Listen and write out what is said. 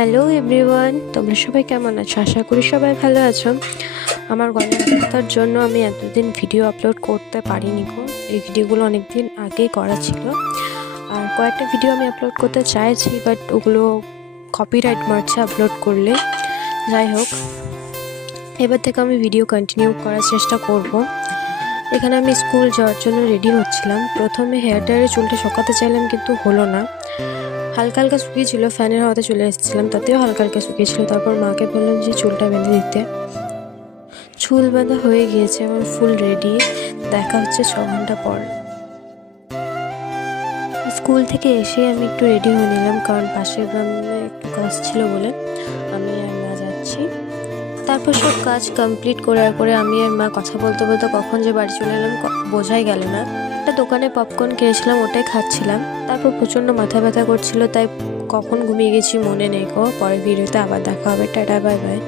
Hello everyone, তোমরা সবাই কেমন আছো? আশা করি সবাই ভালো আছো। আমার গলার অবস্থার জন্য আমি এতদিন ভিডিও আপলোড করতে পারিনি গো। এই ভিডিওগুলো অনেক দিন আগেই করা ছিল, আর কয়েকটা ভিডিও আমি আপলোড করতে চাইছি, বাট ওগুলো কপিরাইট মারছে আপলোড করলে। যাই হোক, এবার থেকে আমি ভিডিও কন্টিনিউ করার চেষ্টা করব। এখানে আমি স্কুল যাওয়ার জন্য রেডি হচ্ছিলাম। প্রথমে হেয়ার ড্রায়ারে চুলটা শুকাতে চাইলাম, কিন্তু হলো না। হালকা হালকা শুকিয়েছিল, ফ্যানের হাওয়াতে চলে এসেছিলাম, তাতেও হালকা হালকা শুকিয়েছিল। তারপর মাকে বললাম যে চুলটা বেঁধে দিতে। চুল বাঁধা হয়ে গিয়েছে, আমার ফুল রেডি। দেখা হচ্ছে 6 ঘন্টা পর। স্কুল থেকে এসে আমি একটু রেডি হয়ে নিলাম, কারণ পাশের গ্রামে একটু কাজ ছিল বলে আমি আর মা যাচ্ছি। তারপর সব কাজ কমপ্লিট করে আমি আর মা কথা বলতে বলতে কখন যে বাড়ি চলে এলাম বোঝাই গেল না। একটা দোকানে পপকর্ন কিনেছিলাম, ওটাই খাচ্ছিলাম। তারপর প্রচণ্ড মাথা ব্যথা করছিল, তাই কখন ঘুমিয়ে গেছি মনে নেই গো। পরের ভিডিওতে আবার দেখা হবে। Tata, bye bye.